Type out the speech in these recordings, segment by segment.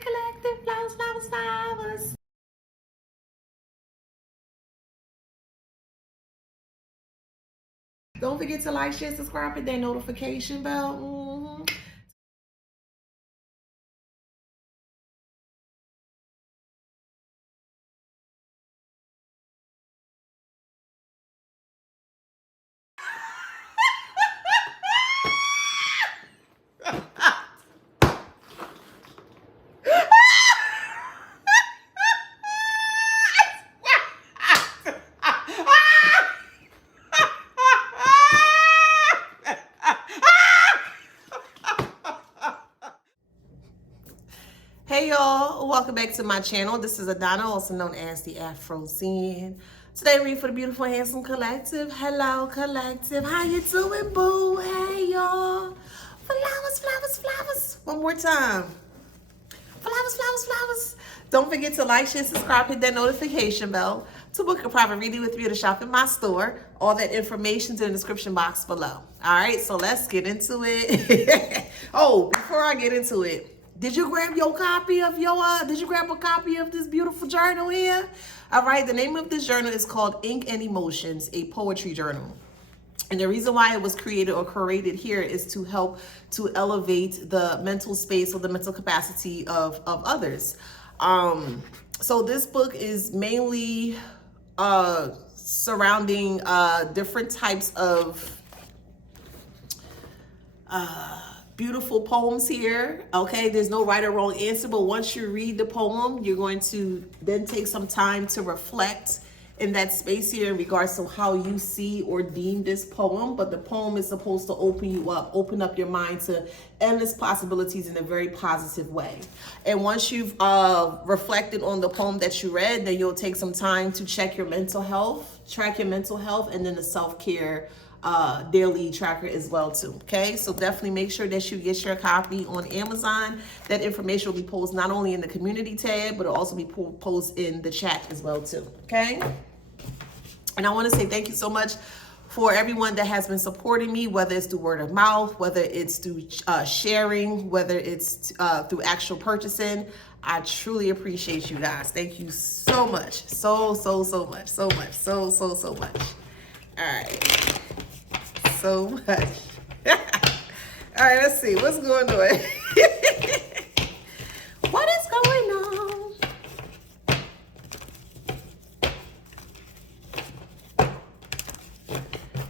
Collective, flowers, flowers, flowers. Don't forget to like, share, subscribe, hit that notification bell. Hey y'all, welcome back to my channel. This is Adana, also known as the Afro Scene. Today read for the beautiful, handsome collective. Hello, collective. How you doing, boo? Hey y'all. Flowers, flowers, flowers. One more time. Flowers, flowers, flowers. Don't forget to like, share, subscribe, hit that notification bell to book a private reading with me or to shop in my store. All that information's in the description box below. All right, so let's get into it. Oh, before I get into it, did you grab a copy of this beautiful journal here? All right, the name of this journal is called Ink and Emotions, a poetry journal. And the reason why it was created or curated here is to help to elevate the mental space or the mental capacity of others. So this book is mainly surrounding different types of beautiful poems here. Okay, there's no right or wrong answer, but once you read the poem, you're going to then take some time to reflect in that space here in regards to how you see or deem this poem. But the poem is supposed to open up your mind to endless possibilities in a very positive way. And once you've reflected on the poem that you read, then you'll take some time to check your mental health, track your mental health, and then the self-care daily tracker as well too. Okay, so definitely make sure that you get your copy on Amazon. That information will be posted not only in the community tab, but it'll also be posted in the chat as well too. Okay, and I want to say thank you so much for everyone that has been supporting me, whether it's through word of mouth, whether it's through sharing, whether it's through actual purchasing. I truly appreciate you guys. Thank you so much. So much. So much. All right. So much. All right, let's see what's going on. What is going on?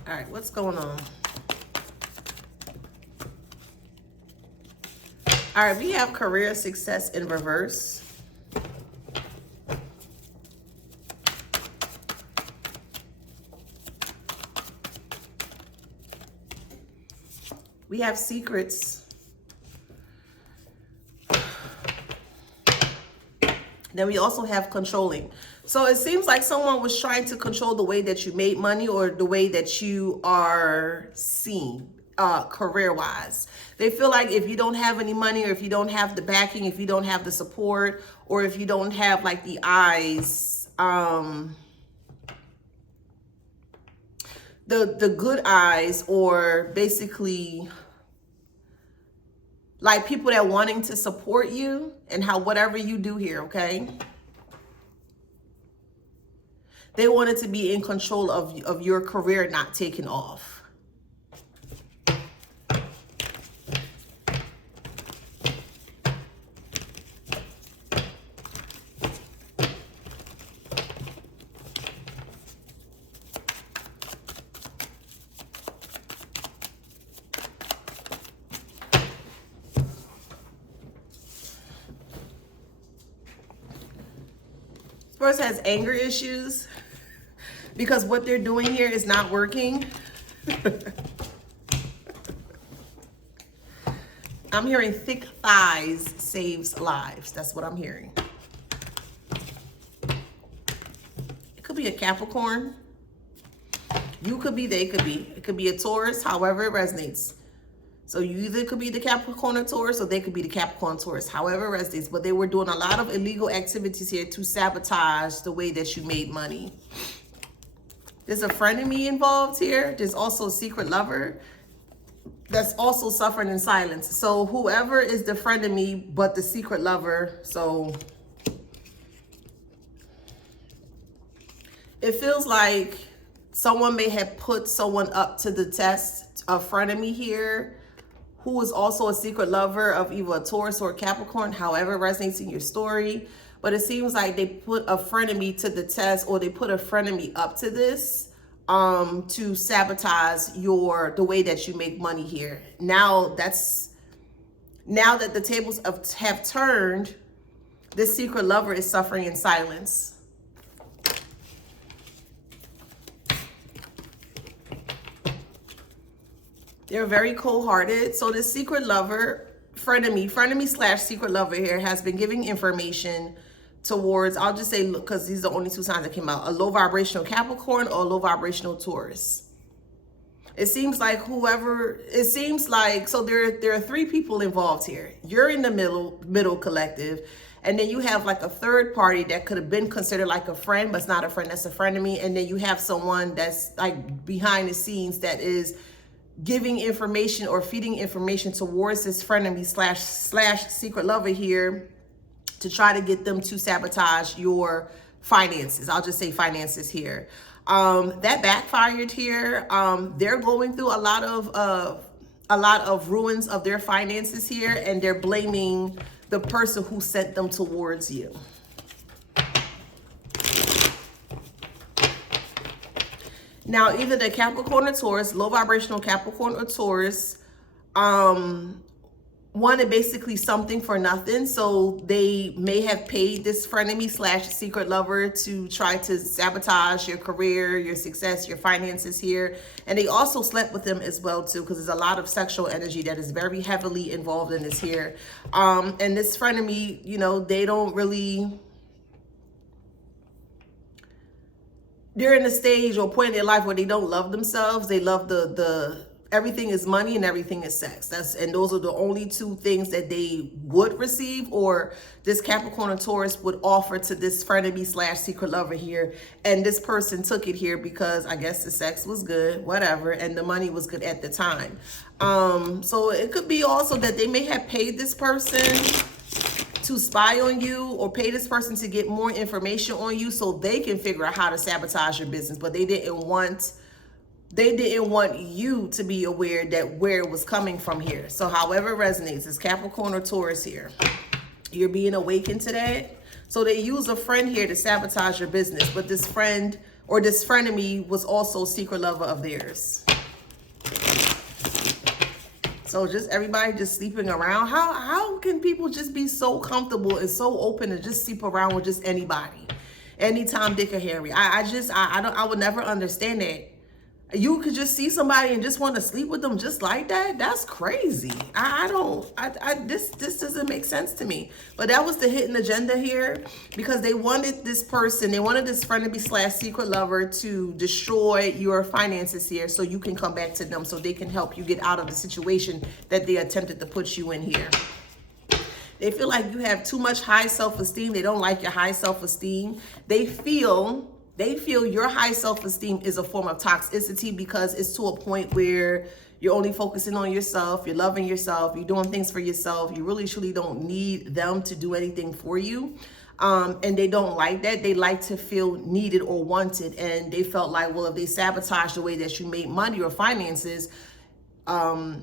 All right, what's going on? All right, we have career success in reverse. We have secrets. Then we also have controlling. So it seems like someone was trying to control the way that you made money or the way that you are seen career-wise. They feel like if you don't have any money, or if you don't have the backing, if you don't have the support, or if you don't have like the eyes, the good eyes, or basically like people that wanting to support you and how whatever you do here, okay? They wanted to be in control of your career not taking off. This person has anger issues because what they're doing here is not working. I'm hearing thick thighs saves lives. That's what I'm hearing. It could be a Capricorn. You could be, they could be. It could be a Taurus, however it resonates. So you either could be the Capricorn or Taurus, or they could be the Capricorn Taurus, however it resonates. But they were doing a lot of illegal activities here to sabotage the way that you made money. There's a frenemy involved here. There's also a secret lover. that's also suffering in silence. So whoever is the frenemy, but the secret lover. So it feels like someone may have put someone up to the test, a frenemy here, who is also a secret lover of either a Taurus or a Capricorn, however resonates in your story. But it seems like they put a frenemy to the test, or they put a frenemy up to this to sabotage the way that you make money here. Now that the tables have turned, this secret lover is suffering in silence. They're very cold-hearted. So this secret lover, frenemy slash secret lover here, has been giving information towards, I'll just say, because these are the only two signs that came out, a low vibrational Capricorn or a low vibrational Taurus. It seems like so there are three people involved here. You're in the middle collective. And then you have like a third party that could have been considered like a friend, but it's not a friend, that's a frenemy. And then you have someone that's like behind the scenes that is giving information or feeding information towards this frenemy slash secret lover here to try to get them to sabotage your finances. I'll just say finances here. That backfired here. They're going through a lot of ruins of their finances here, and they're blaming the person who sent them towards you. Now, either the Capricorn or Taurus, low vibrational Capricorn or Taurus, wanted basically something for nothing. So they may have paid this frenemy slash secret lover to try to sabotage your career, your success, your finances here. And they also slept with them as well too, because there's a lot of sexual energy that is very heavily involved in this here. And this frenemy, you know, they don't really... They're in a stage or point in their life where they don't love themselves. They love the everything is money and everything is sex. And those are the only two things that they would receive, or this Capricorn or Taurus would offer to this frenemy slash secret lover here. And this person took it here because I guess the sex was good, whatever, and the money was good at the time. So it could be also that they may have paid this person to spy on you, or pay this person to get more information on you so they can figure out how to sabotage your business. But they didn't want you to be aware that where it was coming from here. So however it resonates, it's Capricorn or Taurus here. You're being awakened to that. So they use a friend here to sabotage your business, but this friend or this frenemy was also a secret lover of theirs. So just everybody just sleeping around. How can people just be so comfortable and so open to just sleep around with just anybody, anytime, Dick or Harry? I would never understand that. You could just see somebody and just want to sleep with them just like that. That's crazy. This doesn't make sense to me. But that was the hidden agenda here, because they wanted this person, they wanted this frenemy slash secret lover to destroy your finances here so you can come back to them, so they can help you get out of the situation that they attempted to put you in here. They feel like you have too much high self-esteem. They don't like your high self-esteem. They feel your high self-esteem is a form of toxicity, because it's to a point where you're only focusing on yourself, you're loving yourself, you're doing things for yourself. You really truly don't need them to do anything for you. And they don't like that. They like to feel needed or wanted. And they felt like, well, if they sabotage the way that you make money or finances, number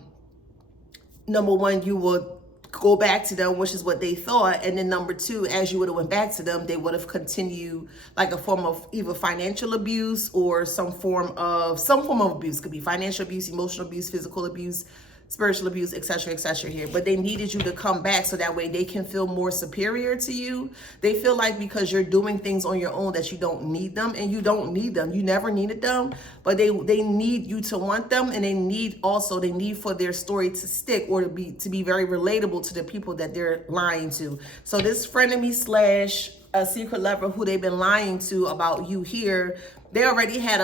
one, you will go back to them, which is what they thought. And then number two, as you would have went back to them, they would have continued like a form of either financial abuse or some form of abuse. Could be financial abuse, emotional abuse, physical abuse, spiritual abuse, etc., here. But they needed you to come back so that way they can feel more superior to you. They feel like because you're doing things on your own that you don't need them, and you don't need them. You never needed them, but they need you to want them, and they need for their story to stick, or to be very relatable to the people that they're lying to. So this frenemy slash a secret lover who they've been lying to about you here, they already had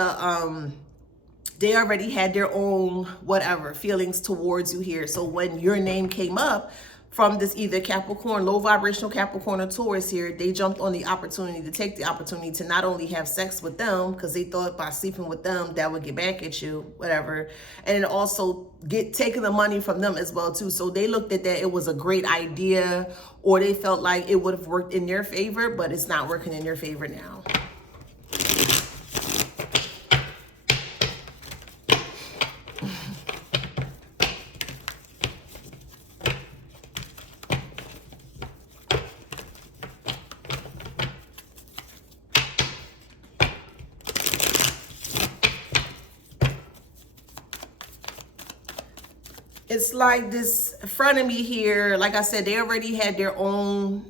their own whatever feelings towards you here. So when your name came up from this either Capricorn, low vibrational Capricorn or Taurus here. They jumped on the opportunity to take the opportunity to not only have sex with them, because they thought by sleeping with them that would get back at you, whatever, and also taking the money from them as well too. So they looked at that it was a great idea, or they felt like it would have worked in their favor, but it's not working in your favor now. It's like this frenemy here, like I said, they already had their own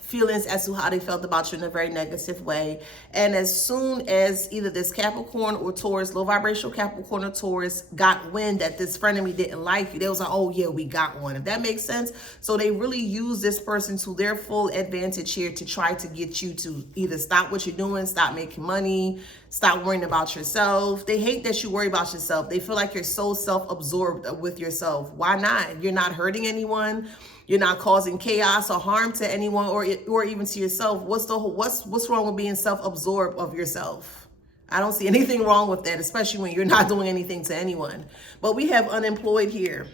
feelings as to how they felt about you in a very negative way. And as soon as either this Capricorn or Taurus, low vibrational Capricorn or Taurus, got wind that this frenemy didn't like you, they was like, oh yeah, we got one, if that makes sense. So they really use this person to their full advantage here to try to get you to either stop what you're doing, stop making money, stop worrying about yourself. They hate that you worry about yourself. They feel like you're so self-absorbed with yourself. Why not? You're not hurting anyone. You're not causing chaos or harm to anyone, or even to yourself. What's wrong with being self-absorbed of yourself? I don't see anything wrong with that, especially when you're not doing anything to anyone. But we have unemployed here.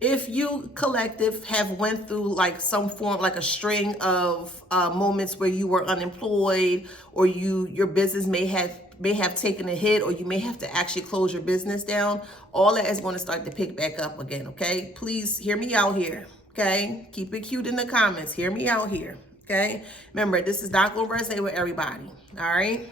If you collective have went through like some form, like a string of moments where you were unemployed, or your business may have taken a hit, or you may have to actually close your business down, all that is going to start to pick back up again, okay? Please hear me out here, okay? Keep it cute in the comments. Hear me out here, okay? Remember, this is not going to resonate with everybody, all right?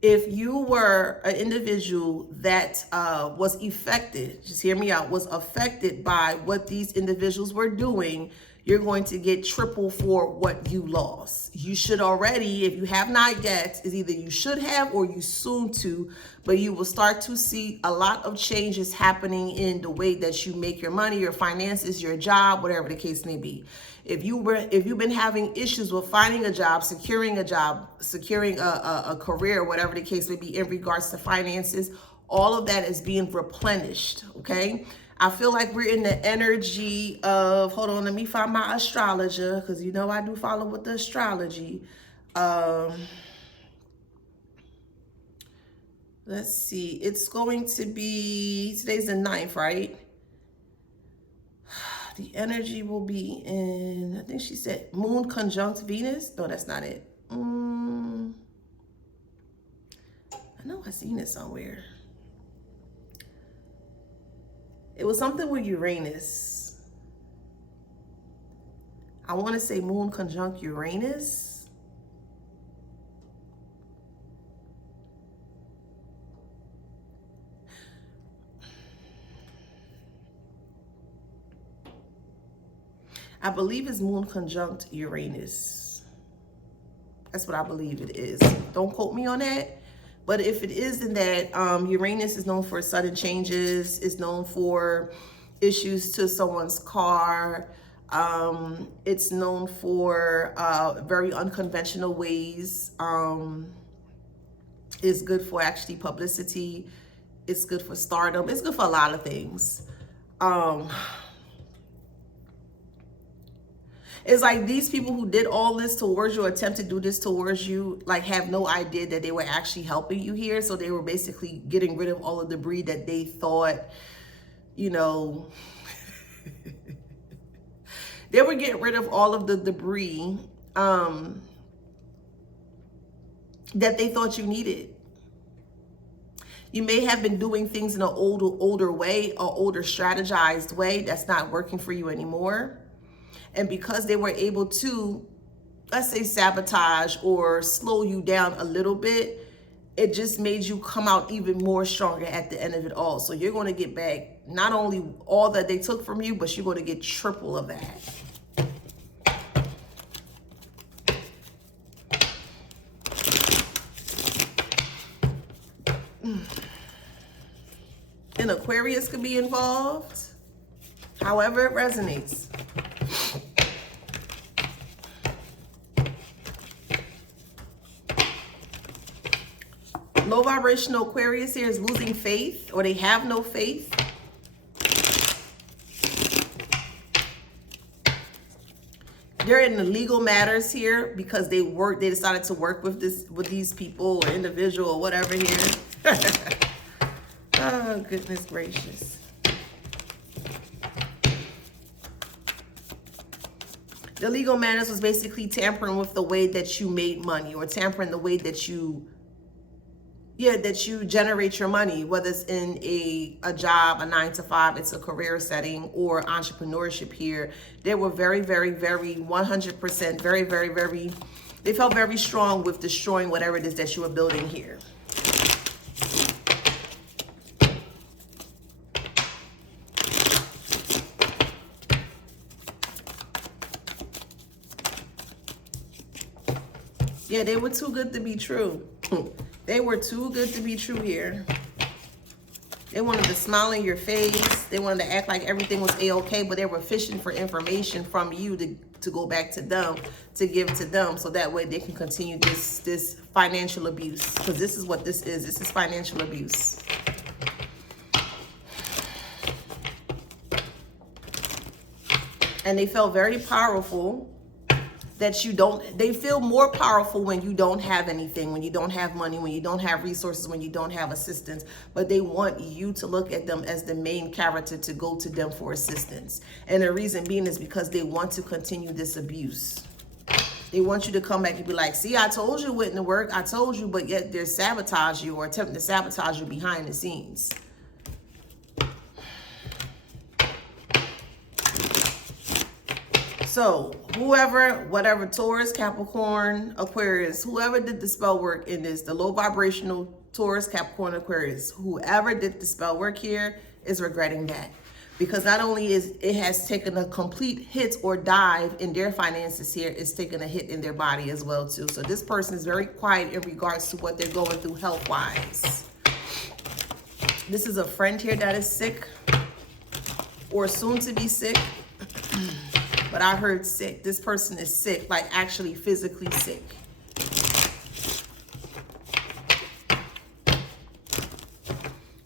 If you were an individual that was affected, just hear me out, was affected by what these individuals were doing, you're going to get triple for what you lost. You should already, if you have not yet, is either you should have or you soon to, but you will start to see a lot of changes happening in the way that you make your money, your finances, your job, whatever the case may be. If you've been having issues with finding a job, securing a career, whatever the case may be in regards to finances, all of that is being replenished, okay? I feel like we're in the energy of, hold on, let me find my astrologer, because you know I do follow with the astrology. Let's see, it's going to be, today's the 9th, right? The energy will be in, I think she said Moon conjunct Venus. No, that's not it. I know I've seen it somewhere. It was something with Uranus. I want to say Moon conjunct Uranus. I believe it's Moon conjunct Uranus. That's what I believe it is. Don't quote me on that. But if it is, in that Uranus is known for sudden changes, is known for issues to someone's car. It's known for very unconventional ways. It's good for actually publicity. It's good for stardom. It's good for a lot of things. It's like these people who did all this towards you, attempt to do this towards you, like have no idea that they were actually helping you here. So they were basically getting rid of all the debris that they thought, you know, they were getting rid of all of the debris that they thought you needed. You may have been doing things in an older way, or older strategized way that's not working for you anymore. And because they were able to, let's say, sabotage or slow you down a little bit, it just made you come out even more stronger at the end of it all. So you're going to get back not only all that they took from you, but you're going to get triple of that. And Aquarius could be involved, however it resonates. Low vibrational Aquarius here is losing faith, or they have no faith. They're in the legal matters here because they decided to work with these people or individual or whatever here. Oh, goodness gracious. The legal matters was basically tampering with the way that you made money, or tampering the way that you generate your money, whether it's in a job, a 9-to-5, it's a career setting, or entrepreneurship here. They were very, very, very 100%, very, very, very, they felt very strong with destroying whatever it is that you are building here. Yeah, they were too good to be true. They were too good to be true here. They wanted to smile in your face. They wanted to act like everything was A-okay, but they were fishing for information from you to go back to them, to give to them, so that way they can continue this financial abuse. Because this is what this is. This is financial abuse. And they felt very powerful. That you don't, they feel more powerful when you don't have anything, when you don't have money, when you don't have resources, when you don't have assistance, but they want you to look at them as the main character to go to them for assistance. And the reason being is because they want to continue this abuse. They want you to come back and be like, see, I told you it wouldn't work. I told you, but yet they're sabotage you or attempting to sabotage you behind the scenes. So whoever, whatever, Taurus, Capricorn, Aquarius, whoever did the spell work in this, the low vibrational Taurus, Capricorn, Aquarius, whoever did the spell work here is regretting that. Because not only is it has taken a complete hit or dive in their finances here, it's taken a hit in their body as well too. So this person is very quiet in regards to what they're going through health-wise. This is a friend here that is sick or soon to be sick. But I heard sick. This person is sick, like actually physically sick.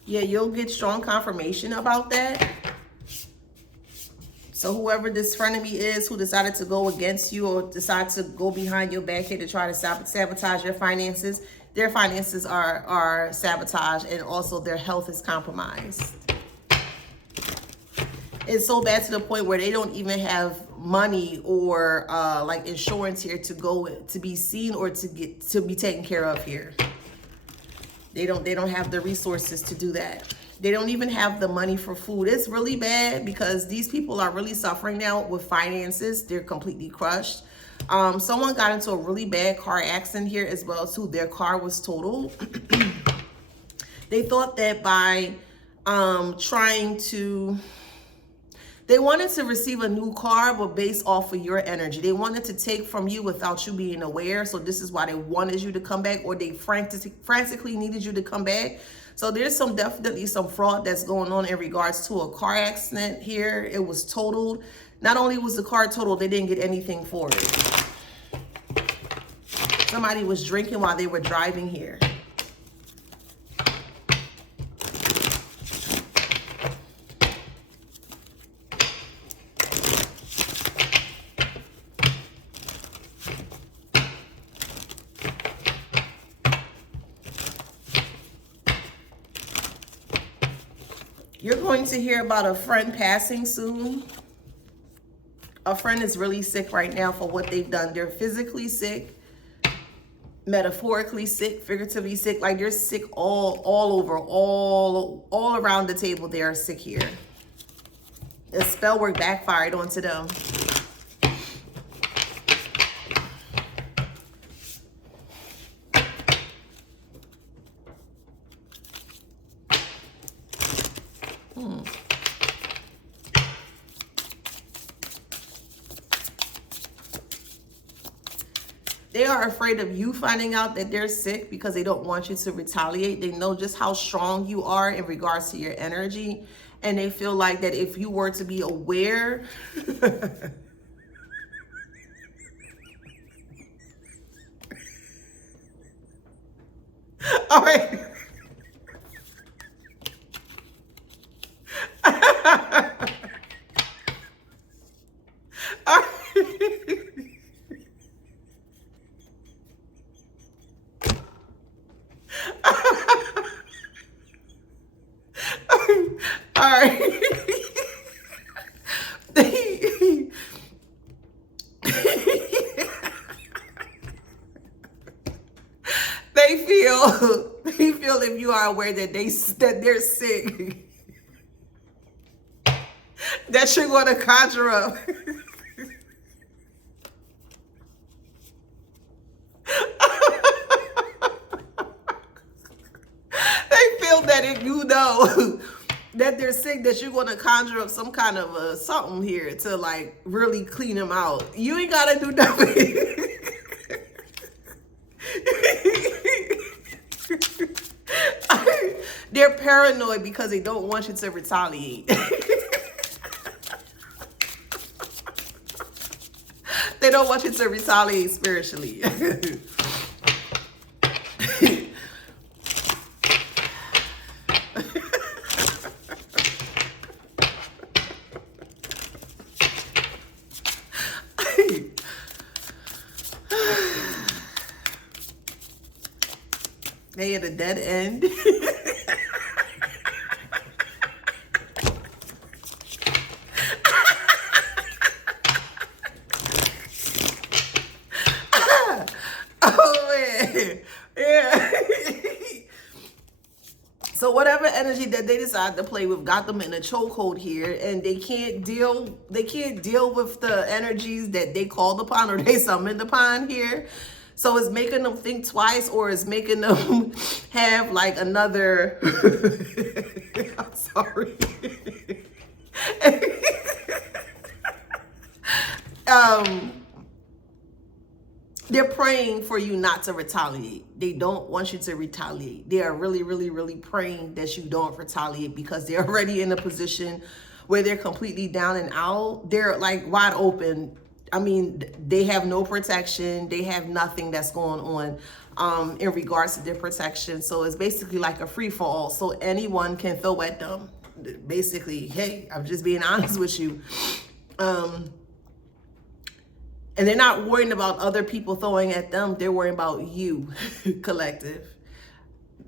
Yeah, you'll get strong confirmation about that. So whoever this frenemy is who decided to go against you or decide to go behind your back here to try to sabotage your finances, their finances are sabotaged, and also their health is compromised. It's so bad to the point where they don't even have money or like insurance here to go to be seen or to be taken care of here. They don't have the resources to do that. They don't even have the money for food. It's really bad because these people are really suffering now with finances. They're completely crushed. Someone got into a really bad car accident here as well too. Their car was totaled. They thought that by they wanted to receive a new car, but based off of your energy. They wanted to take from you without you being aware. So this is why they wanted you to come back, or they frantically needed you to come back. So there's definitely some fraud that's going on in regards to a car accident here. It was totaled. Not only was the car totaled, they didn't get anything for it. Somebody was drinking while they were driving here. You're going to hear about a friend passing soon. A friend is really sick right now for what they've done. They're physically sick, metaphorically sick, figuratively sick. Like they're sick all over, all around the table. They are sick here. The spell work backfired onto them. They are afraid of you finding out that they're sick because they don't want you to retaliate. They know just how strong you are in regards to your energy. And they feel like that if you were to be aware, all right. All right. if you are aware that they're sick, that you're going to conjure up. They feel that if you know that they're sick, that you're going to conjure up some kind of something here to like really clean them out. You ain't got to do nothing. They're paranoid because they don't want you to retaliate. They don't want you to retaliate spiritually. They at a dead end. So whatever energy that they decide to play with got them in a chokehold here, and they can't deal with the energies that they called upon or they summoned upon here. So it's making them think twice, or it's making them have like another I'm sorry. They're praying for you not to retaliate. They don't want you to retaliate. They are really, really, really praying that you don't retaliate because they're already in a position where they're completely down and out. They're like wide open. I mean, they have no protection. They have nothing that's going on in regards to their protection. So it's basically like a free fall. So anyone can throw at them. Basically, hey, I'm just being honest with you. And they're not worrying about other people throwing at them. They're worrying about you, collective.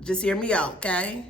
Just hear me out, okay?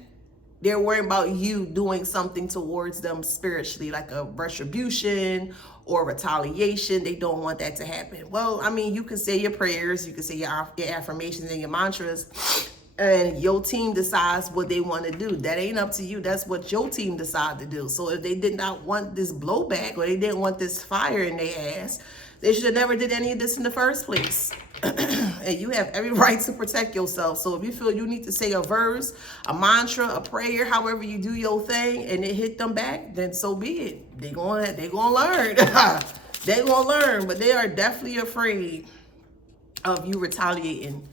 They're worrying about you doing something towards them spiritually, like a retribution or retaliation. They don't want that to happen. Well, I mean, you can say your prayers, you can say your affirmations and your mantras, and your team decides what they want to do. That ain't up to you. That's what your team decide to do. So if they did not want this blowback, or they didn't want this fire in their ass, they should have never did any of this in the first place. And you have every right to protect yourself. So if you feel you need to say a verse, a mantra, a prayer, however you do your thing, and it hit them back, then so be it. They gonna learn. They gonna learn, but they are definitely afraid of you retaliating.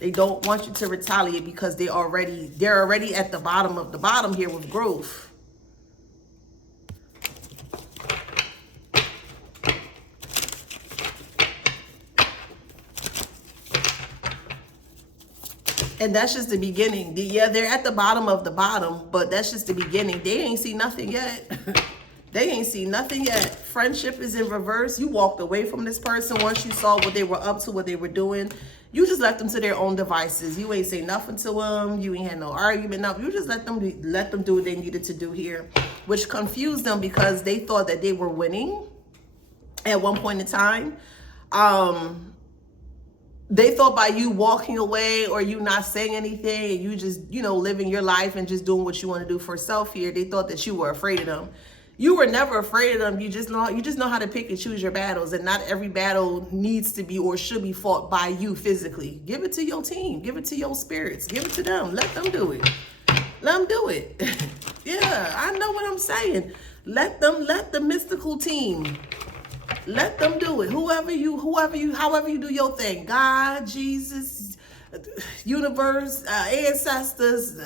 They don't want you to retaliate because they're already at the bottom of the bottom here with growth. And that's just the beginning. Yeah, they're at the bottom of the bottom, but that's just the beginning. They ain't see nothing yet. They ain't see nothing yet. Friendship is in reverse. You walked away from this person once you saw what they were up to, what they were doing. You just left them to their own devices. You ain't say nothing to them. You ain't had no argument. No, you just let them do what they needed to do here, which confused them because they thought that they were winning at one point in time. They thought by you walking away or you not saying anything and you just, living your life and just doing what you want to do for self here, they thought that you were afraid of them. You were never afraid of them. You just know how to pick and choose your battles, and not every battle needs to be or should be fought by you physically. Give it to your team. Give it to your spirits. Give it to them. Let them do it. Let them do it. Yeah, I know what I'm saying. Let the mystical team. Let them do it. However you do your thing. God, Jesus, universe, ancestors,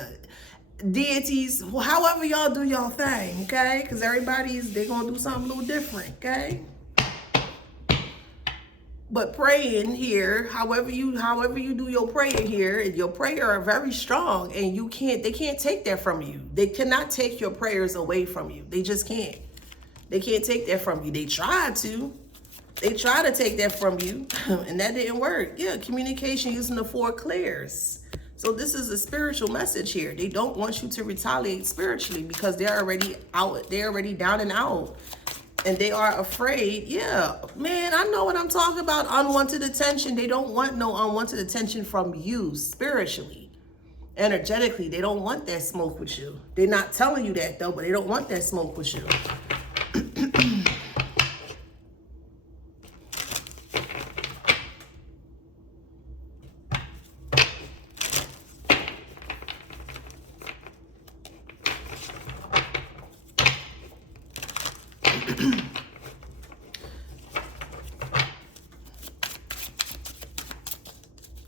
deities, however y'all do your thing, okay? Because they're going to do something a little different, okay? But praying here, however you do your prayer here, your prayer are very strong, and they can't take that from you. They cannot take your prayers away from you. They just can't. They can't take that from you. They tried to. They tried to take that from you, and that didn't work. Yeah, communication using the 4 clears. So this is a spiritual message here. They don't want you to retaliate spiritually because they're already out. They're already down and out. And they are afraid. Yeah, man, I know what I'm talking about. Unwanted attention. They don't want no unwanted attention from you spiritually. Energetically, they don't want that smoke with you. They're not telling you that though, but they don't want that smoke with you.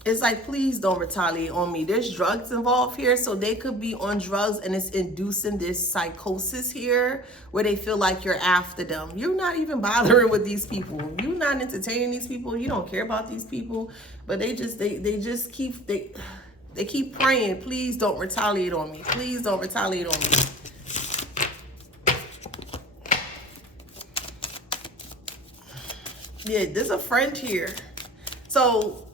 It's like, please don't retaliate on me. There's drugs involved here, so they could be on drugs and it's inducing this psychosis here where they feel like you're after them. You're not even bothering with these people. You're not entertaining these people. You don't care about these people, but they just keep praying. Please don't retaliate on me. Please don't retaliate on me. Yeah, there's a friend here. So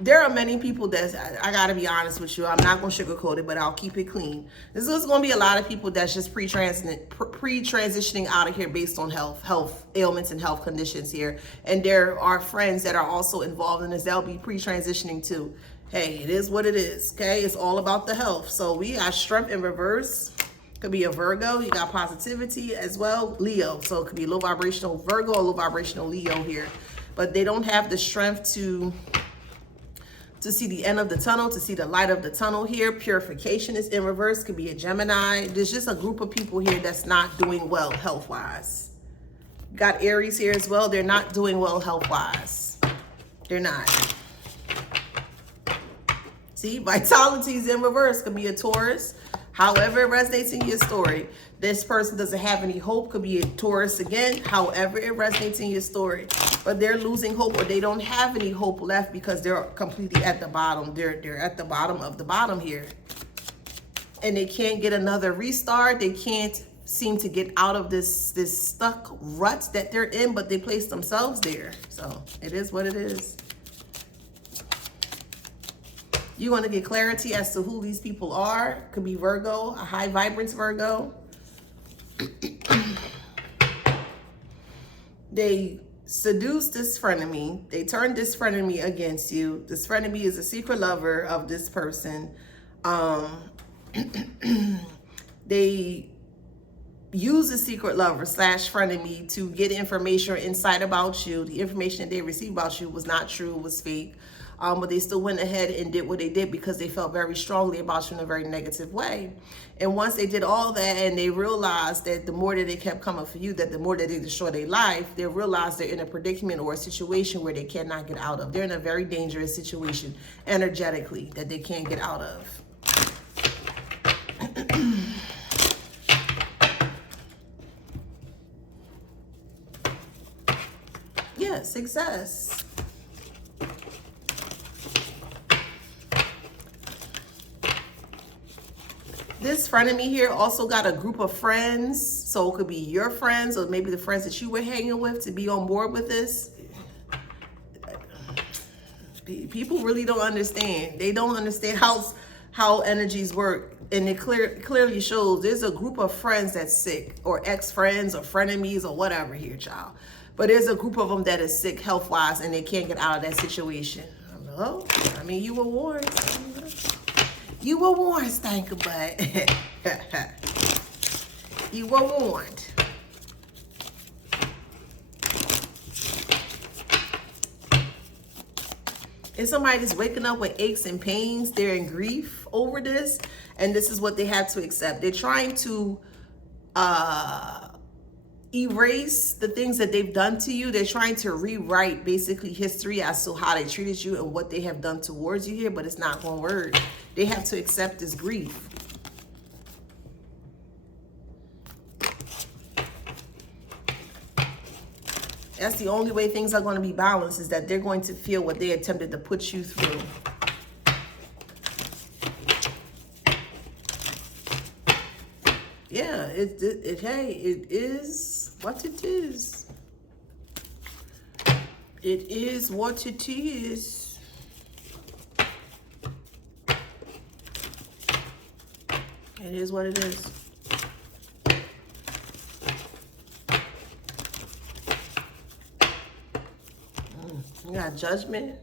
there are many people that, I gotta be honest with you, I'm not gonna sugarcoat it, but I'll keep it clean. This is gonna be a lot of people that's just pre-transitioning out of here based on health ailments and health conditions here. And there are friends that are also involved in this. They'll be pre-transitioning too. Hey, it is what it is, okay? It's all about the health. So we got strength in reverse. Could be a Virgo. You got positivity as well. Leo. So it could be low vibrational Virgo or low vibrational Leo here. But they don't have the strength to see the end of the tunnel, to see the light of the tunnel here. Purification is in reverse. Could be a Gemini. There's just a group of people here that's not doing well health-wise. Got Aries here as well. They're not doing well health-wise. They're not. See, vitality is in reverse. Could be a Taurus. However it resonates in your story. This person doesn't have any hope. Could be a Taurus again. However it resonates in your story. But they're losing hope, or they don't have any hope left because they're completely at the bottom. They're at the bottom of the bottom here. And they can't get another restart. They can't seem to get out of this stuck rut that they're in, but they place themselves there. So it is what it is. You want to get clarity as to who these people are. Could be Virgo, a high vibrance Virgo. They seduce this frenemy. They turn this frenemy against you. This frenemy is a secret lover of this person. They use a secret lover / frenemy to get information or insight about you. The information that they received about you was not true, was fake. But they still went ahead and did what they did because they felt very strongly about you in a very negative way. And once they did all that and they realized that the more that they kept coming for you, that the more that they destroy their life, they realized they're in a predicament or a situation where they cannot get out of. They're in a very dangerous situation energetically that they can't get out of. Yeah, success. This frenemy here also got a group of friends. So it could be your friends or maybe the friends that you were hanging with to be on board with this. People really don't understand. They don't understand how energies work. And it clearly shows there's a group of friends that's sick, or ex-friends or frenemies or whatever here, child. But there's a group of them that is sick health-wise and they can't get out of that situation. Well, I mean, you were warned. You were warned, Stanker Butt. You were warned. If somebody is waking up with aches and pains, they're in grief over this, and this is what they have to accept. They're trying to erase the things that they've done to you. They're trying to rewrite basically history as to how they treated you and what they have done towards you here, but it's not going to work. They have to accept this grief. That's the only way things are going to be balanced, is that they're going to feel what they attempted to put you through. Yeah, hey, it is what it is. It is what it is. It is what it is. You got Judgment.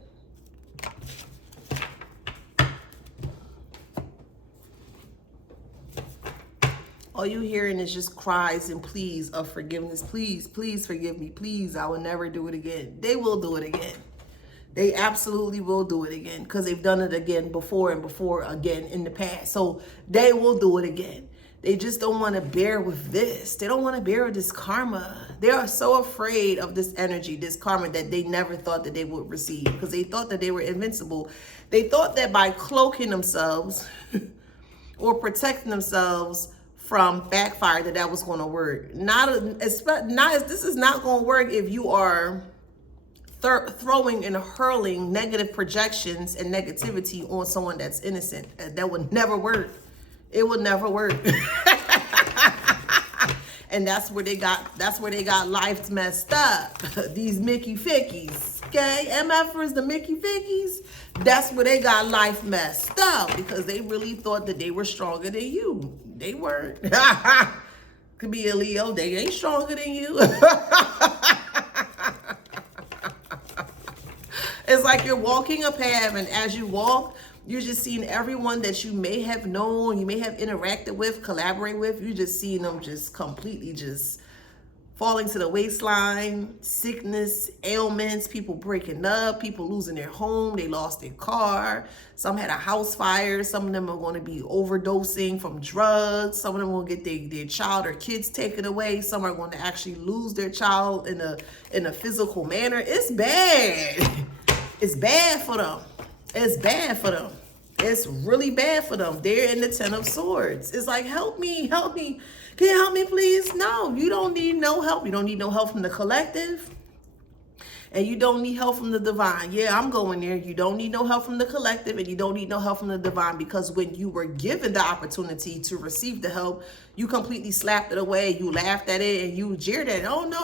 all you hearing is just cries and pleas of forgiveness. Please, please forgive me. Please, I will never do it again. They will do it again. They absolutely will do it again because they've done it again before and before again in the past. So they will do it again. They just don't want to bear with this. They don't want to bear with this karma. They are so afraid of this energy, this karma, that they never thought that they would receive because they thought that they were invincible. They thought that by cloaking themselves or protecting themselves from backfire that was going to work. This is not going to work if you are throwing and hurling negative projections and negativity on someone that's innocent. That would never work. It would never work. And that's where they got life messed up. These Mickey Fickies, okay? MFers, the Mickey Fickies, that's where they got life messed up because they really thought that they were stronger than you. They weren't. Could be a Leo, they ain't stronger than you. It's like you're walking a path, and as you walk, you're just seeing everyone that you may have known, you may have interacted with, collaborate with. You're just seeing them just completely just falling to the waistline, sickness, ailments, people breaking up, people losing their home, they lost their car. Some had a house fire. Some of them are going to be overdosing from drugs. Some of them will get their child or kids taken away. Some are going to actually lose their child in a physical manner. It's bad. It's bad for them. It's bad for them. It's really bad for them. They're in the 10 of Swords. It's like, help me, help me. Can you help me, please? No, you don't need no help. You don't need no help from the collective. And you don't need help from the divine. Yeah, I'm going there. You don't need no help from the collective, and you don't need no help from the divine, because when you were given the opportunity to receive the help, you completely slapped it away. You laughed at it and you jeered at it. Oh no,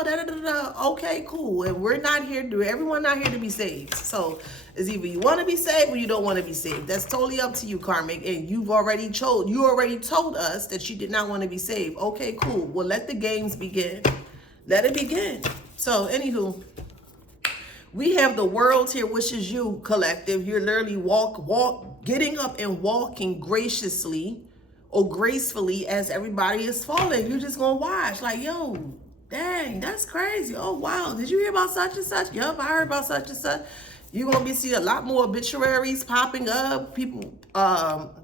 okay, cool. And we're not here to, everyone not here to be saved. So it's either you want to be saved or you don't want to be saved. That's totally up to you, Karmic. And you already told us that you did not want to be saved. Okay, cool. Well, let the games begin. Let it begin. So anywho, we have the world here, which is you, collective. You're literally getting up and walking graciously or gracefully as everybody is falling. You're just gonna watch like, yo, dang, that's crazy. Oh wow, did you hear about such and such? Yup, I heard about such and such. You're gonna be seeing a lot more obituaries popping up, people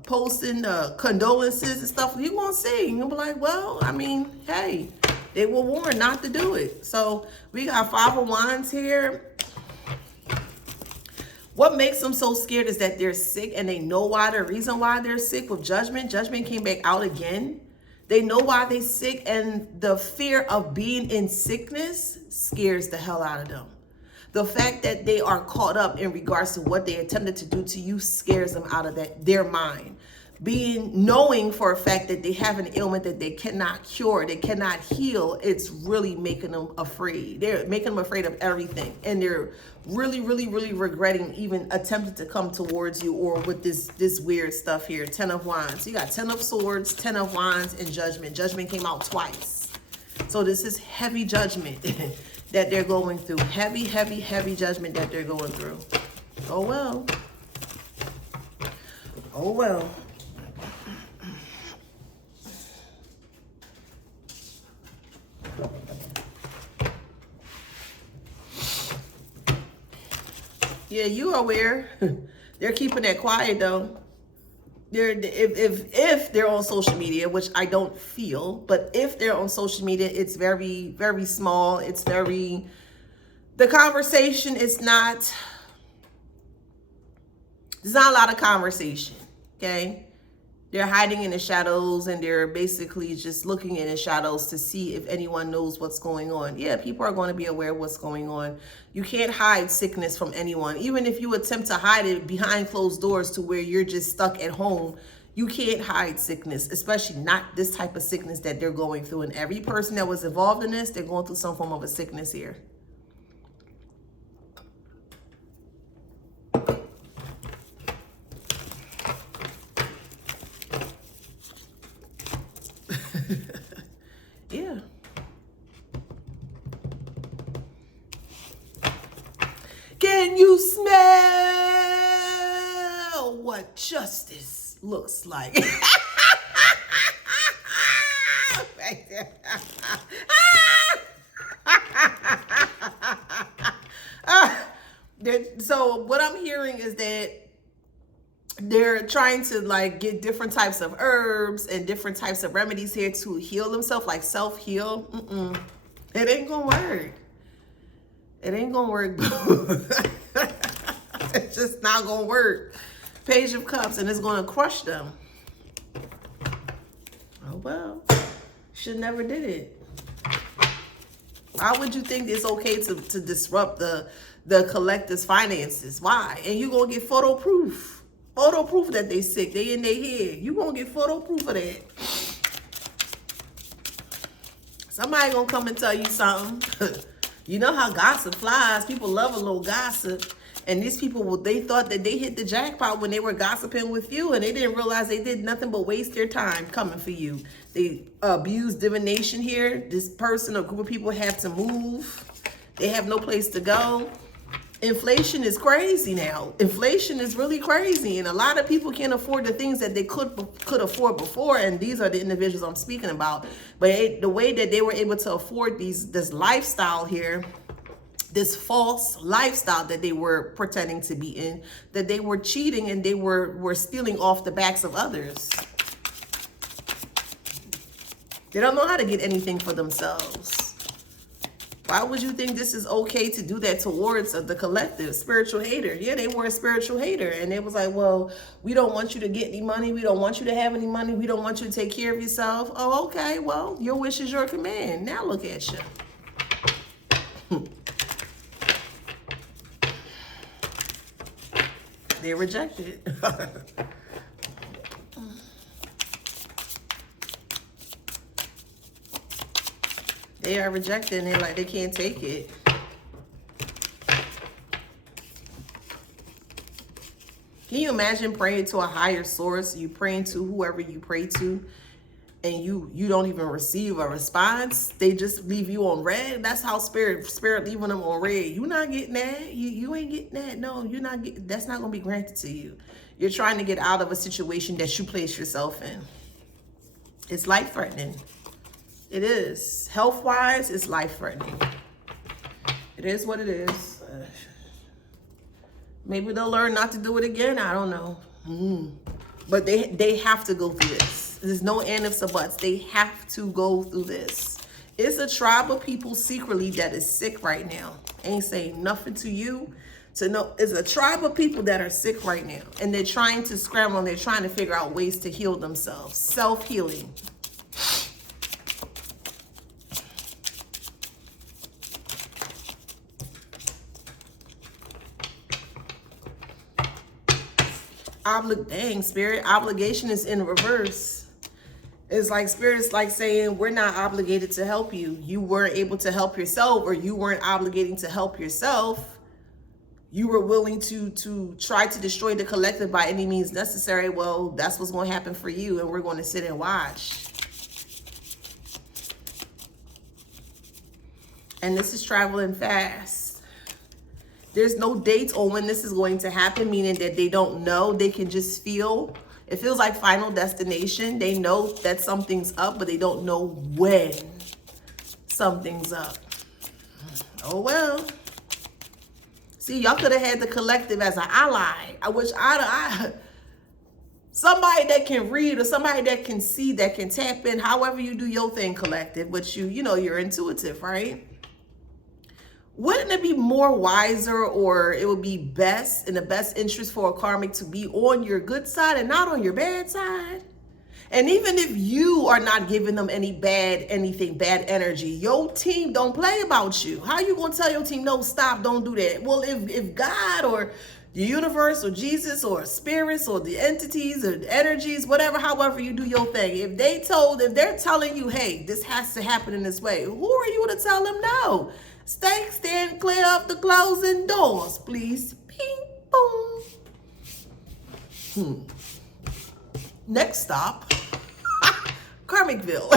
posting condolences and stuff. You're gonna see. You'll be like, well, I mean, hey, they were warned not to do it. So we got 5 of Wands here. What makes them so scared is that they're sick, and they know why. The reason why they're sick with Judgment. Judgment came back out again. They know why they're sick, and the fear of being in sickness scares the hell out of them. The fact that they are caught up in regards to what they attempted to do to you scares them out of their mind. Knowing for a fact that they have an ailment that they cannot cure, they cannot heal, it's really making them afraid. They're making them afraid of everything. And they're really, really, really regretting even attempting to come towards you or with this weird stuff here. 10 of Wands. You got 10 of Swords, 10 of Wands, and Judgment. Judgment came out twice. So this is heavy judgment that they're going through. Heavy, heavy, heavy judgment that they're going through. Oh well. Oh well. Yeah, you are aware. They're keeping that quiet though. If they're on social media, which I don't feel, but if they're on social media, it's very, very small. It's the conversation is not, there's not a lot of conversation, okay? They're hiding in the shadows, and they're basically just looking in the shadows to see if anyone knows what's going on. Yeah, people are going to be aware of what's going on. You can't hide sickness from anyone. Even if you attempt to hide it behind closed doors to where you're just stuck at home, you can't hide sickness, especially not this type of sickness that they're going through. And every person that was involved in this, they're going through some form of a sickness here. Yeah. Can you smell what justice looks like? So what I'm hearing is that they're trying to like get different types of herbs and different types of remedies here to heal themselves, like self-heal. It ain't gonna work. It ain't gonna work, boo. It's just not gonna work. Page of Cups, and it's gonna crush them. Oh well, should never did it. Why would you think it's okay to disrupt the collective's finances? Why? And you gonna get photo proof that they sick, they in their head. You gonna get photo proof of that. Somebody gonna come and tell you something. You know how gossip flies. People love a little gossip. And these people, they thought that they hit the jackpot when they were gossiping with you, and they didn't realize they did nothing but waste their time coming for you. They abuse divination here. This person or group of people have to move. They have no place to go. Inflation is crazy now. Inflation is really crazy, and a lot of people can't afford the things that they could afford before, and these are the individuals I'm speaking about. But the way that they were able to afford this lifestyle here, this false lifestyle that they were pretending to be in, that they were cheating and they were stealing off the backs of others. They don't know how to get anything for themselves. Why would you think this is okay to do that towards the collective? Spiritual hater. Yeah, they were a spiritual hater. And they was like, well, we don't want you to get any money. We don't want you to have any money. We don't want you to take care of yourself. Oh, okay. Well, your wish is your command. Now look at you. They rejected. They are rejected and they're like, they can't take it. Can you imagine praying to a higher source? You praying to whoever you pray to, and you don't even receive a response. They just leave you on red. That's how spirit leaving them on red. You're not getting that. You ain't getting that. No, you're not getting. That's not gonna be granted to you. You're trying to get out of a situation that you place yourself in. It's life threatening. It is. Health wise, it's life threatening. It is what it is. Maybe they'll learn not to do it again. I don't know. But they have to go through this. There's no ifs or buts. They have to go through this. It's a tribe of people secretly that is sick right now. Ain't saying nothing to you to know. It's a tribe of people that are sick right now. And they're trying to scramble and they're trying to figure out ways to heal themselves. Self-healing. Dang, Spirit. Obligation is in reverse. It's like Spirit is like saying, we're not obligated to help you. You weren't able to help yourself, or you weren't obligating to help yourself. You were willing to try to destroy the collective by any means necessary. Well, that's what's going to happen for you, and we're going to sit and watch. And this is traveling fast. There's no dates on when this is going to happen, meaning that they don't know. They can just feel. It feels like Final Destination. They know that something's up, but they don't know when something's up. Oh, well. See, y'all could have had the collective as an ally. I wish somebody that can read, or somebody that can see, that can tap in, however you do your thing, collective, but you're intuitive, right? Wouldn't it be more wiser, or it would be best in the best interest for a karmic to be on your good side and not on your bad side? And even if you are not giving them bad energy, your team don't play about you. How you gonna tell your team, no, stop, don't do that? Well, if God or the universe or Jesus or spirits or the entities or the energies, whatever, however you do your thing, if they're telling you, hey, this has to happen in this way, who are you to tell them no? Stand clear of the closing doors, please. Ping, boom. Next stop, Karmicville.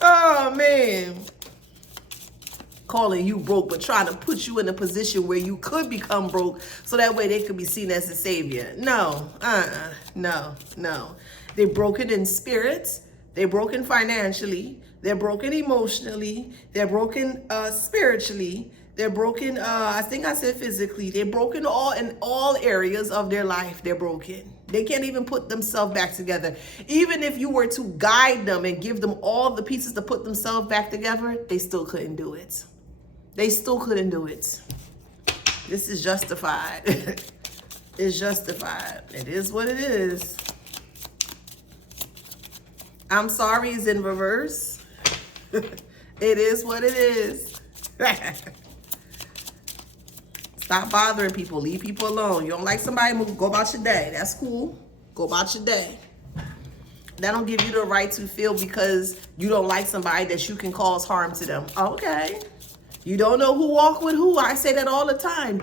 Oh, man. Calling you broke, but trying to put you in a position where you could become broke so that way they could be seen as a savior. No, no. They're broken in spirit. They're broken financially. They're broken emotionally. They're broken spiritually. They're broken, I think I said physically. They're broken in all areas of their life. They're broken. They can't even put themselves back together. Even if you were to guide them and give them all the pieces to put themselves back together, they still couldn't do it. They still couldn't do it. This is justified. It's justified. It is what it is. I'm sorry is in reverse. It is what it is. Stop bothering people. Leave people alone. You don't like somebody, move. Go about your day. That's cool. Go about your day. That don't give you the right to feel because you don't like somebody that you can cause harm to them. Okay. You don't know who walk with who. I say that all the time.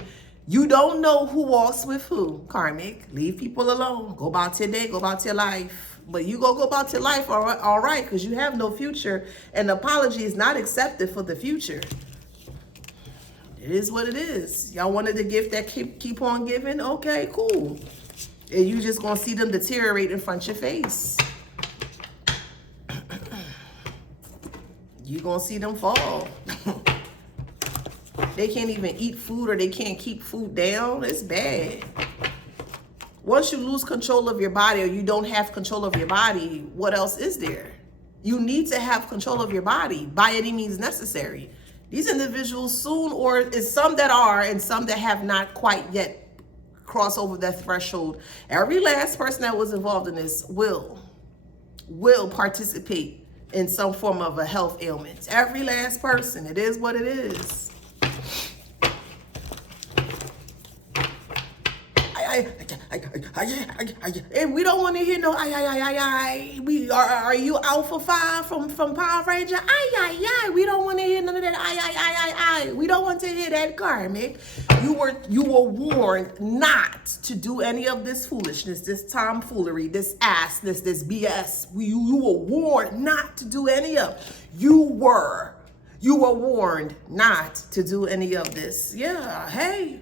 You don't know who walks with who. Karmic. Leave people alone. Go about your day. Go about your life. But you go about your life all right, because you have no future. An apology is not accepted for the future. It is what it is. Y'all wanted the gift that keep on giving? Okay, cool. And you just gonna see them deteriorate in front of your face. You gonna see them fall. They can't even eat food or they can't keep food down. It's bad. Once you lose control of your body or you don't have control of your body, what else is there? You need to have control of your body by any means necessary. These individuals soon, or it's some that are and some that have not quite yet crossed over that threshold. Every last person that was involved in this will participate in some form of a health ailment. Every last person. It is what it is. And we don't want to hear no we are you Alpha 5 from Power Ranger? We don't want to hear none of that. We don't want to hear that, Karmic. You were warned not to do any of this foolishness, this tomfoolery, this assness, this BS. You were warned not to do any of. You were warned not to do any of this. Yeah, hey.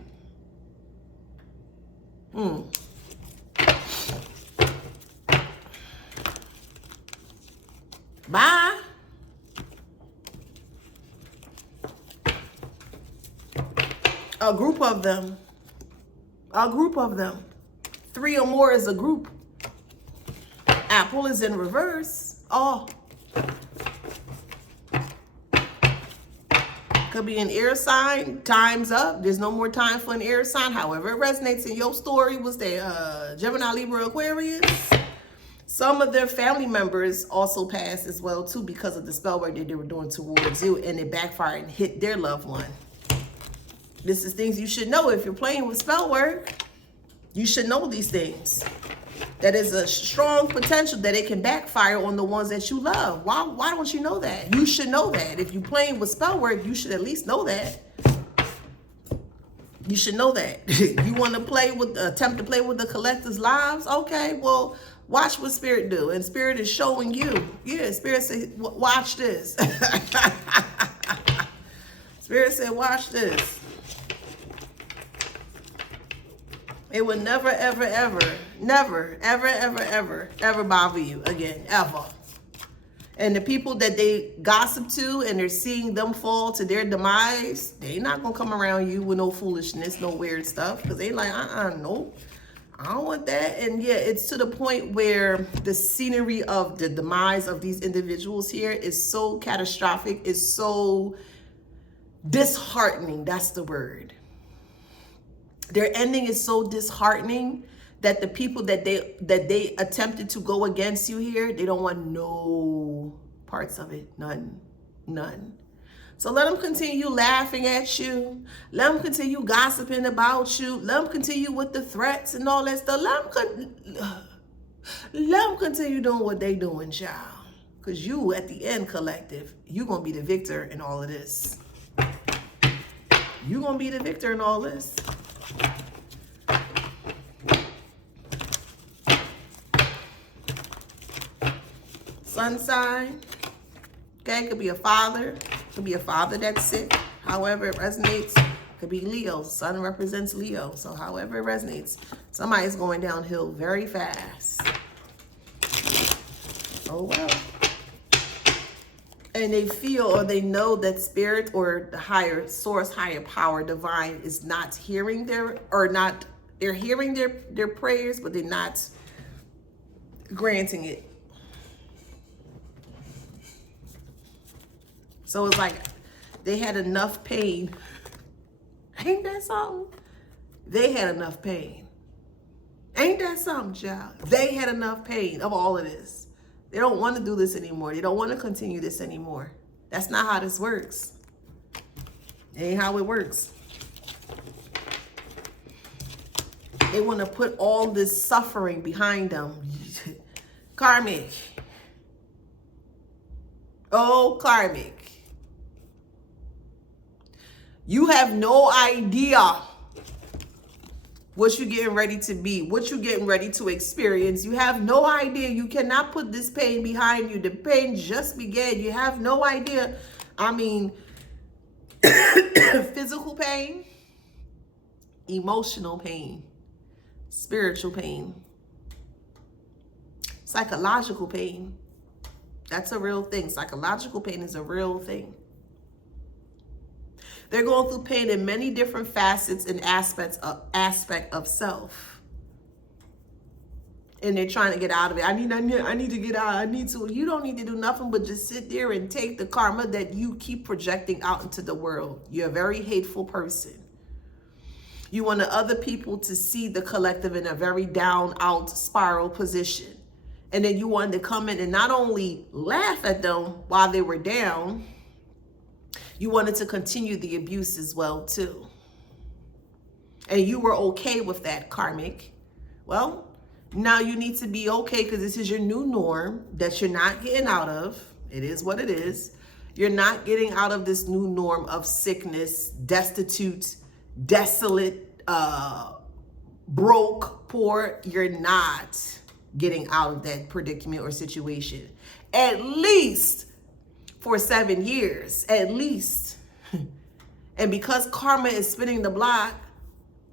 Bye. A group of them. 3 or more is a group. Apple is in reverse. Oh. Could be an air sign. Time's up. There's no more time for an air sign. However it resonates in your story was the Gemini, Libra, Aquarius. Some of their family members also passed as well too because of the spell work that they were doing towards you, and it backfired and hit their loved one. This is things you should know if you're playing with spell work. You should know these things. That is a strong potential that it can backfire on the ones that you love. Why don't you know that? You should know that. If you're playing with spell work, you should at least know that. You should know that. You want to attempt to play with the collector's lives? Okay, well, watch what Spirit do. And Spirit is showing you. Yeah, Spirit said, watch this. Spirit said, watch this. It will never, ever, ever, never, ever, ever, ever, ever bother you again, ever. And the people that they gossip to and they're seeing them fall to their demise, they not going to come around you with no foolishness, no weird stuff. Because they like, nope, I don't want that. And yeah, it's to the point where the scenery of the demise of these individuals here is so catastrophic, is so disheartening. That's the word. Their ending is so disheartening that the people that they attempted to go against you here, they don't want no parts of it. None. So let them continue laughing at you. Let them continue gossiping about you. Let them continue with the threats and all that stuff. Let them continue doing what they doing, child. Because you, at the end, collective, you going to be the victor in all of this. You going to be the victor in all this. Sun sign, Okay, it could be a father. Could be a father that's sick. However it resonates. Could be Leo. Sun represents Leo. So however it resonates. Somebody's going downhill very fast. Oh, well. And they feel or they know that spirit or the higher source, higher power, divine is not hearing their, or not, they're hearing their prayers, but they're not granting it. So it's like they had enough pain. Ain't that something? They had enough pain. Ain't that something, child? They had enough pain of all of this. They don't want to do this anymore. They don't want to continue this anymore. That's not how this works. It ain't how it works. They want to put all this suffering behind them. Karmic. Oh, karmic. You have no idea what you're getting ready to be, what you're getting ready to experience. You have no idea. You cannot put this pain behind you. The pain just began. You have no idea. I mean, physical pain, emotional pain, spiritual pain, psychological pain. That's a real thing. Psychological pain is a real thing. They're going through pain in many different facets and aspect of self. And they're trying to get out of it. I need to get out. I need to. You don't need to do nothing but just sit there and take the karma that you keep projecting out into the world. You're a very hateful person. You want other people to see the collective in a very down, out, spiral position. And then you wanted to come in and not only laugh at them while they were down, you wanted to continue the abuse as well, too. And you were okay with that, karmic. Well, now you need to be okay because this is your new norm that you're not getting out of. It is what it is. You're not getting out of this new norm of sickness, destitute, desolate, broke, poor. You're not getting out of that predicament or situation. At least for 7 years, at least. And because karma is spinning the block,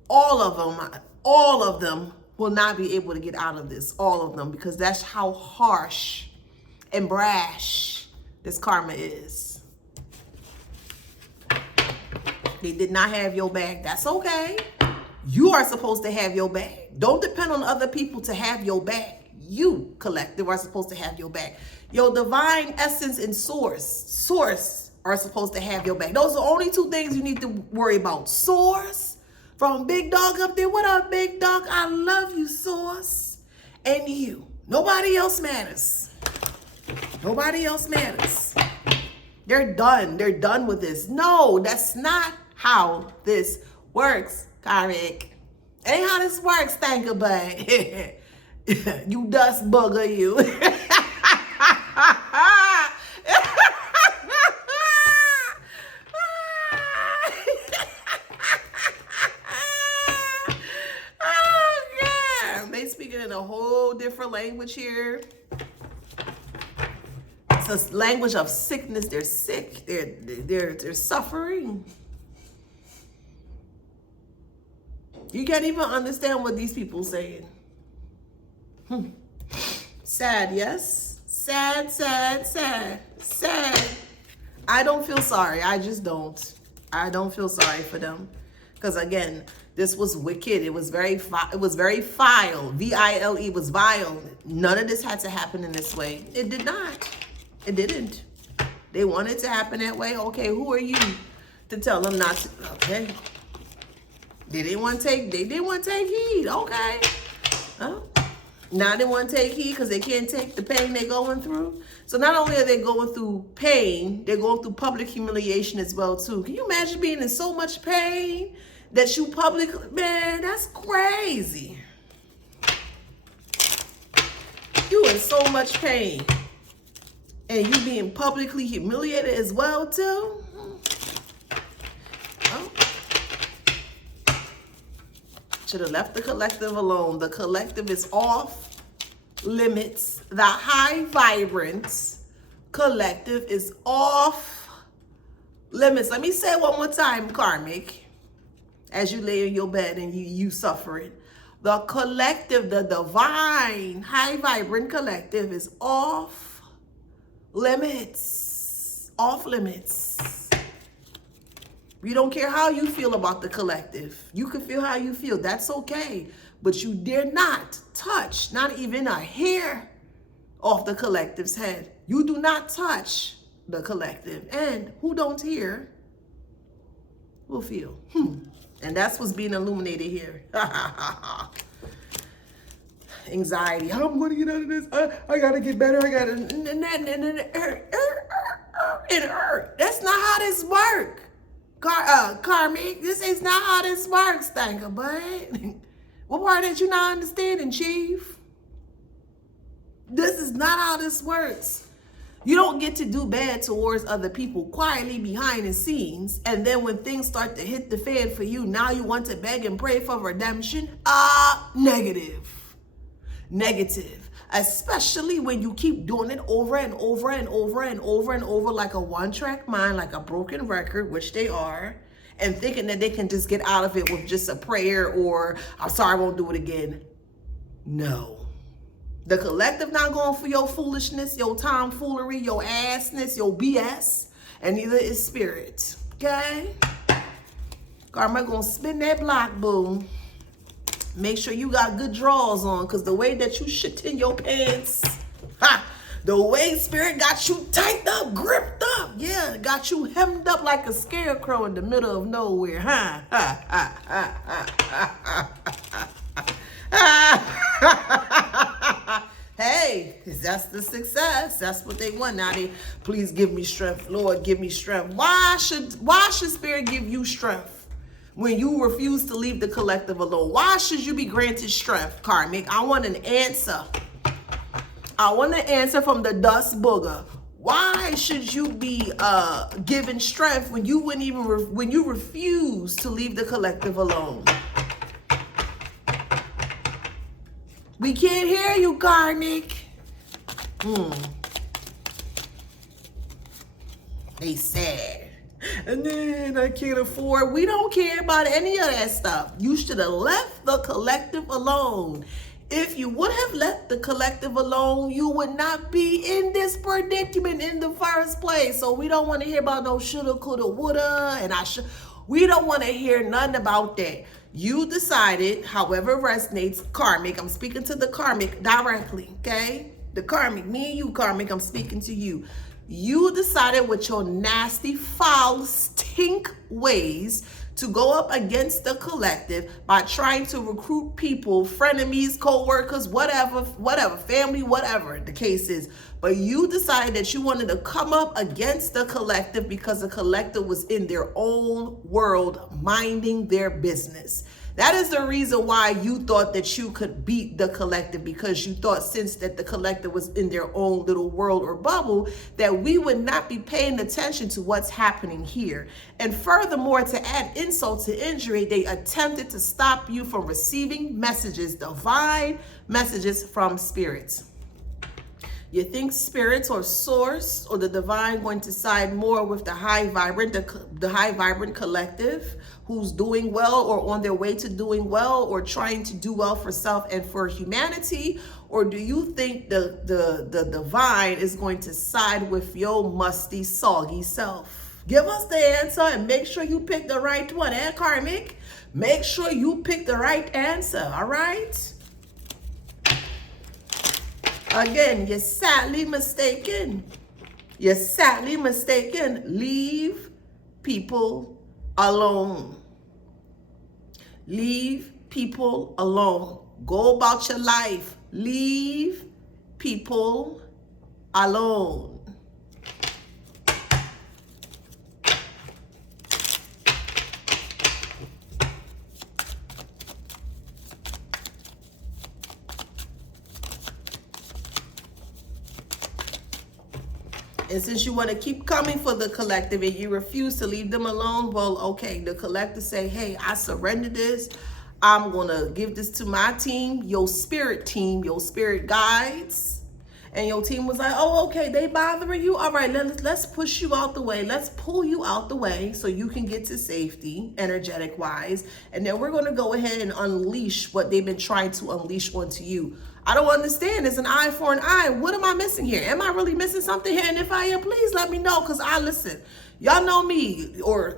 all of them will not be able to get out of this. All of them, because that's how harsh and brash this karma is. They did not have your back. That's okay. You are supposed to have your back. Don't depend on other people to have your back. You, collective, are supposed to have your back. Your divine essence and source are supposed to have your back. Those are the only two things you need to worry about. Source, from Big Dog up there. What up, Big Dog? I love you, source. And you. Nobody else matters. Nobody else matters. They're done. They're done with this. No, that's not how this works, karmic. Ain't how this works, thank you, but you dust bugger, you. Oh, God. They speaking in a whole different language here. It's a language of sickness. They're sick. They're suffering. You can't even understand what these people saying. Sad, yes? Sad, sad, sad, sad. I don't feel sorry. I just don't. I don't feel sorry for them. Because again, this was wicked. It was very vile. V-I-L-E was vile. None of this had to happen in this way. It did not. It didn't. They wanted it to happen that way. Okay, who are you to tell them not to? Okay. They didn't want to take heed. Okay. Oh. Now they want to take heed because they can't take the pain they're going through. So not only are they going through pain, they're going through public humiliation as well too. Can you imagine being in so much pain that you man, that's crazy. You in so much pain and you being publicly humiliated as well too. Oh. Should have left the collective alone. The collective is off limits. The high vibrance collective is off limits. Let me say it one more time, karmic, as you lay in your bed and you suffering. The collective, the divine, high vibrant collective is off limits. Off limits. We don't care how you feel about the collective. You can feel how you feel. That's okay. But you dare not touch, not even a hair off the collective's head. You do not touch the collective. And who don't hear will feel. And that's what's being illuminated here. Anxiety. How am I going to get out of this? I got to get better. I got to... It hurt. That's not how this works. Karmic, this is not how this works, thanker, bud. What part that you not understanding, Chief? This is not how this works. You don't get to do bad towards other people quietly behind the scenes, and then when things start to hit the fan for you, now you want to beg and pray for redemption? Negative. Negative. Especially when you keep doing it over and over and over and over and over like a one-track mind, like a broken record, which they are, and thinking that they can just get out of it with just a prayer or, I'm sorry, I won't do it again. No. The collective not going for your foolishness, your tomfoolery, your assness, your BS, and neither is spirit. Okay? Karma gonna spin that block, boo. Make sure you got good drawers on, because the way that you shit in your pants, the way spirit got you tightened up, gripped up, yeah, got you hemmed up like a scarecrow in the middle of nowhere, Hey, that's the success. That's what they want. Now they, please give me strength, Lord, give me strength. Why should spirit give you strength when you refuse to leave the collective alone? Why should you be granted strength, karmic? I want an answer. I want an answer from the dust booger. Why should you be given strength when you wouldn't even when you refuse to leave the collective alone? We can't hear you, karmic. They sad. And then I can't afford. We don't care about any of that stuff. You should have left the collective alone. If you would have left the collective alone, you would not be in this predicament in the first place. So we don't want to hear about no shoulda, coulda, woulda, and I should. We don't want to hear nothing about that. You decided, however resonates, karmic. I'm speaking to the karmic directly, okay? The karmic, me and you, karmic, I'm speaking to you. You decided with your nasty, foul, stink ways to go up against the collective by trying to recruit people, frenemies, co-workers, whatever, family, whatever the case is. But you decided that you wanted to come up against the collective because the collective was in their own world, minding their business. That is the reason why you thought that you could beat the collective, because you thought since that the collective was in their own little world or bubble, that we would not be paying attention to what's happening here. And furthermore, to add insult to injury, they attempted to stop you from receiving messages, divine messages from spirits. You think spirits or source or the divine going to side more with the high vibrant collective who's doing well or on their way to doing well or trying to do well for self and for humanity? Or do you think the divine is going to side with your musty, soggy self? Give us the answer and make sure you pick the right one, karmic? Make sure you pick the right answer, all right? Again, you're sadly mistaken. You're sadly mistaken. Leave people alone. Leave people alone. Go about your life. Leave people alone. And since you want to keep coming for the collective and you refuse to leave them alone, well, okay, the collective say, hey, I surrender this. I'm going to give this to my team, your spirit guides. and your team was like, oh, okay, they bothering you? All right, let's push you out the way. Let's pull you out the way so you can get to safety, energetic wise. And then we're going to go ahead and unleash what they've been trying to unleash onto you. I don't understand. It's an eye for an eye. What am I missing here? Am I really missing something here? And if I am, please let me know, because I listen. Y'all know me, or,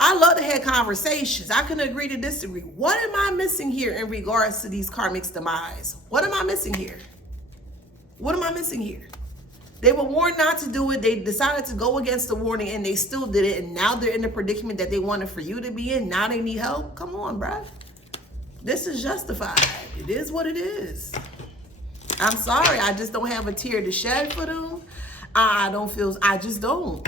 I love to have conversations. I can agree to disagree. What am I missing here in regards to these karmics' demise? What am I missing here? What am I missing here? They were warned not to do it. They decided to go against the warning, and they still did it. And now they're in the predicament that they wanted for you to be in. Now they need help. Come on, bruh. This is justified. It is what it is. I'm sorry. I just don't have a tear to shed for them. I just don't.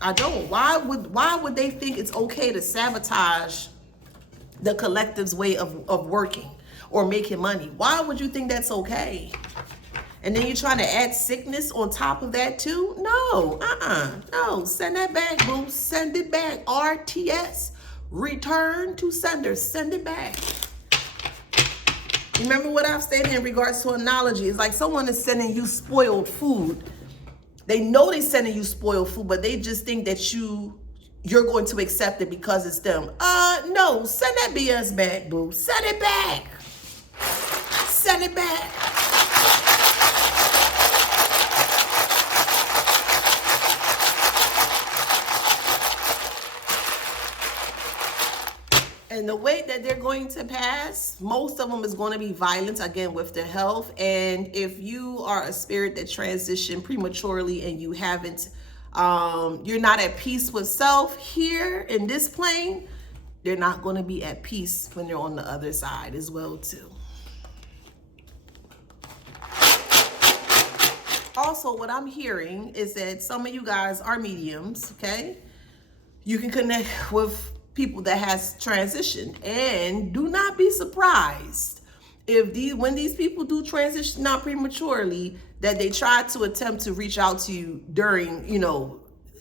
I don't. Why would they think it's okay to sabotage the collective's way of working or making money? Why would you think that's okay? And then you're trying to add sickness on top of that too? No, no. Send that back, boo. Send it back. RTS. Return to sender. Send it back. Remember what I've stated in regards to analogy. It's like someone is sending you spoiled food. They know they're sending you spoiled food, but they just think that you're going to accept it because it's them. No, send that BS back, boo. Send it back. Send it back. And the way that they're going to pass, most of them is going to be violence, again, with their health. And if you are a spirit that transitioned prematurely and you haven't, you're not at peace with self here in this plane, they're not going to be at peace when they're on the other side as well, too. Also, what I'm hearing is that some of you guys are mediums, okay? You can connect with people that has transitioned, and do not be surprised if when these people do transition out prematurely, that they try to attempt to reach out to you during,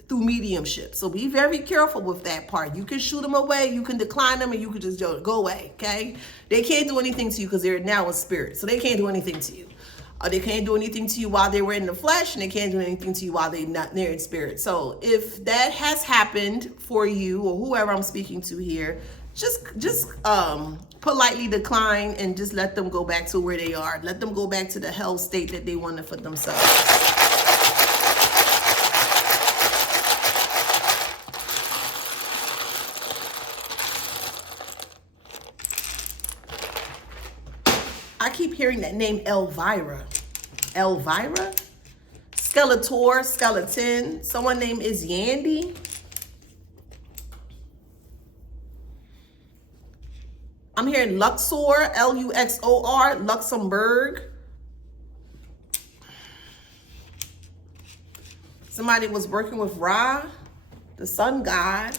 through mediumship. So be very careful with that part. You can shoot them away, you can decline them, and you can just go away, okay? They can't do anything to you because they're now a spirit, so they can't do anything to you. They can't do anything to you while they were in the flesh, and they can't do anything to you while they're in spirit. So if that has happened for you or whoever I'm speaking to here, just politely decline and just let them go back to where they are. Let them go back to the hell state that they wanted for themselves. I keep hearing that name, Elvira. Elvira? Skeletor, skeleton. Someone named is Yandy. I'm hearing Luxor, Luxor, Luxembourg. Somebody was working with Ra, the sun god.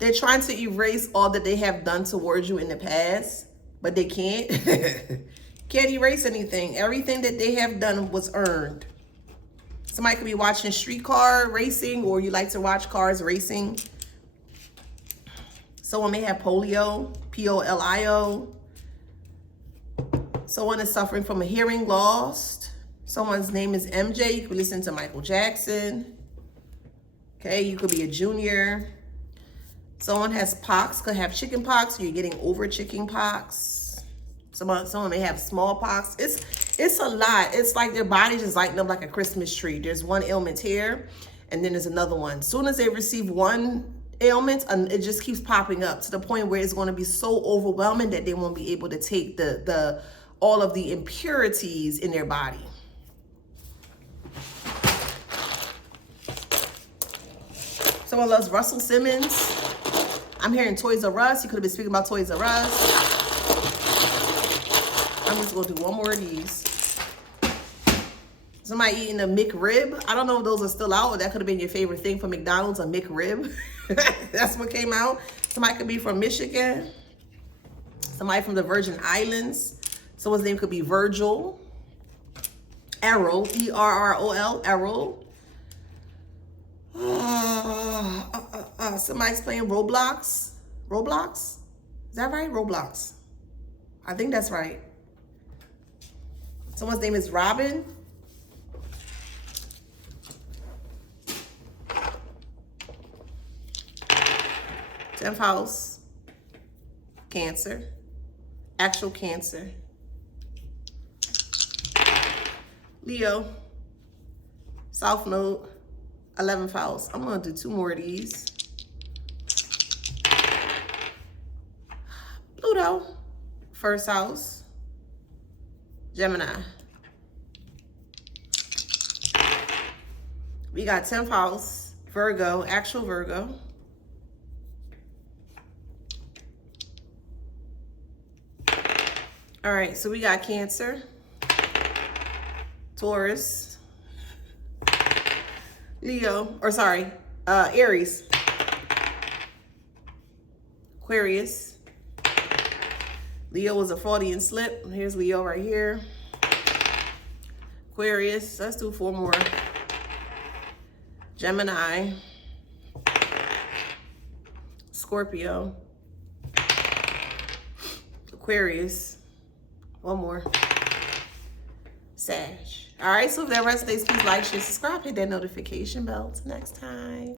They're trying to erase all that they have done towards you in the past. But they can't. Can't erase anything. Everything that they have done was earned. Somebody could be watching streetcar racing, or you like to watch cars racing. Someone may have polio, Polio. Someone is suffering from a hearing loss. Someone's name is MJ. You could listen to Michael Jackson. Okay, you could be a junior. Someone has pox, could have chicken pox, or you're getting over chicken pox. Someone may have smallpox. It's a lot. It's like their body just lighting up like a Christmas tree. There's one ailment here, and then there's another one. As soon as they receive one ailment, it just keeps popping up to the point where it's going to be so overwhelming that they won't be able to take all of the impurities in their body. Someone loves Russell Simmons. I'm hearing Toys R Us. You could have been speaking about Toys R Us. I'm just going to do one more of these. Somebody eating a McRib. I don't know if those are still out, or that could have been your favorite thing from McDonald's, a McRib. That's what came out. Somebody could be from Michigan. Somebody from the Virgin Islands. Someone's name could be Virgil. Errol, E-R-R-O-L, Errol. Somebody's playing Roblox. Roblox? Is that right? Roblox. I think that's right. Someone's name is Robin. Tenth house, Cancer, actual Cancer. Leo, South Node, 11th house. I'm gonna do 2 more of these. Pluto, first house, Gemini. We got 10th house, Virgo, actual Virgo. All right, so we got Cancer, Taurus, Leo, or sorry, Aries, Aquarius. Leo was a Freudian slip. Here's Leo right here. Aquarius, let's do 4 more. Gemini, Scorpio, Aquarius, 1 more, Sag. All right, so if that resonates, please like, share, subscribe, hit that notification bell. Till next time.